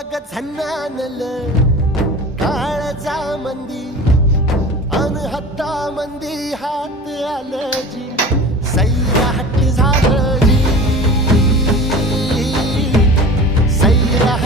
अग झन्नानल काळजा मंदी अन हत्ता मंदी हात आलं जी सैरा हट्टी झालं जी सैरा